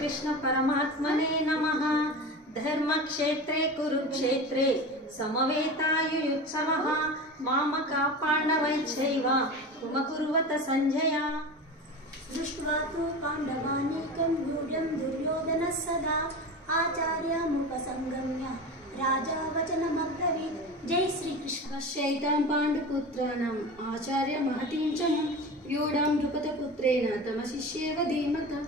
श्रीकृष्ण परमात्मने नमः। धर्मक्षेत्रे कुरुक्षेत्रे समवेतायुयुत्सवः मामका पाण्डवैश्चैव किमकुर्वत सञ्जय। दृष्ट्वा तु पाण्डवानीकं व्यूढं दुर्योधनः सदा आचार्यमुपसंगम्य राजा वचनमब्रवीत्। जय श्रीकृष्ण। पश्यैतां पाण्डुपुत्राणाम् आचार्य महतीं च व्यूढां द्रुपदपुत्रेण तमशिष्येव धीमता।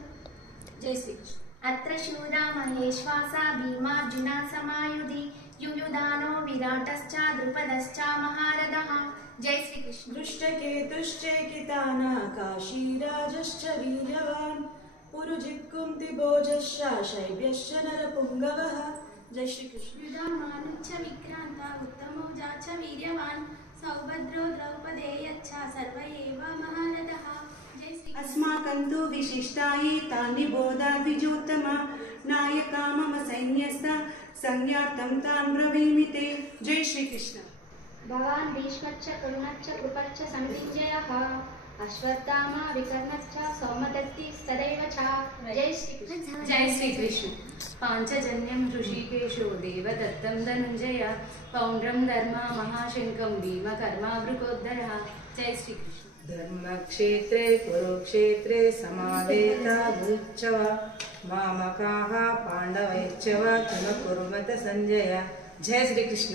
जय श्रीकृष्ण। अत्र शूरा महेश्वासा भीमार्जुना समायुधि युयुधानो विराटश्च द्रुपदश्च महारथः। जय श्रीकृष्ण। दृष्टकेतुश्चेकितानः काशीराजश्च वीर्यवान् पुरुजित्कुन्तिभोजश्च शैब्यश्च नरपुङ्गवः। जय श्रीकृष्ण। युधामानुश्च विक्रान्ता उत्तमौजा च वीर्यवान् सौभद्रो द्रौपदेयश्च सर्व एव महारथः। जय श्रीकृष्ण। अस्माकं तु विशिष्टायै तानि बोधा द्विजोत्तम नायका मम सैन्यस्थ संज्ञार्थं तान् ब्रवीमि ते। जय श्रीकृष्ण। भवान् भीष्मश्च करुणश्च कृपश्च संविजयः अश्वत्थामा विकर्णश्च सौमदत्तिस्तदैव च। जय श्रीकृष्ण। जय श्रीकृष्ण। पाञ्चजन्यं ऋषिकेशो देवदत्तं धनञ्जय पौण्ड्रं धर्मा महाशङ्कं भीमकर्मावृकोद्धरः। जय श्रीकृष्ण। धर्मक्षेत्रे कुरुक्षेत्रे समावेतायुत्सव मामकाः पाण्डवैश्चैव किमकुर्वत सञ्जय। जय श्रीकृष्ण।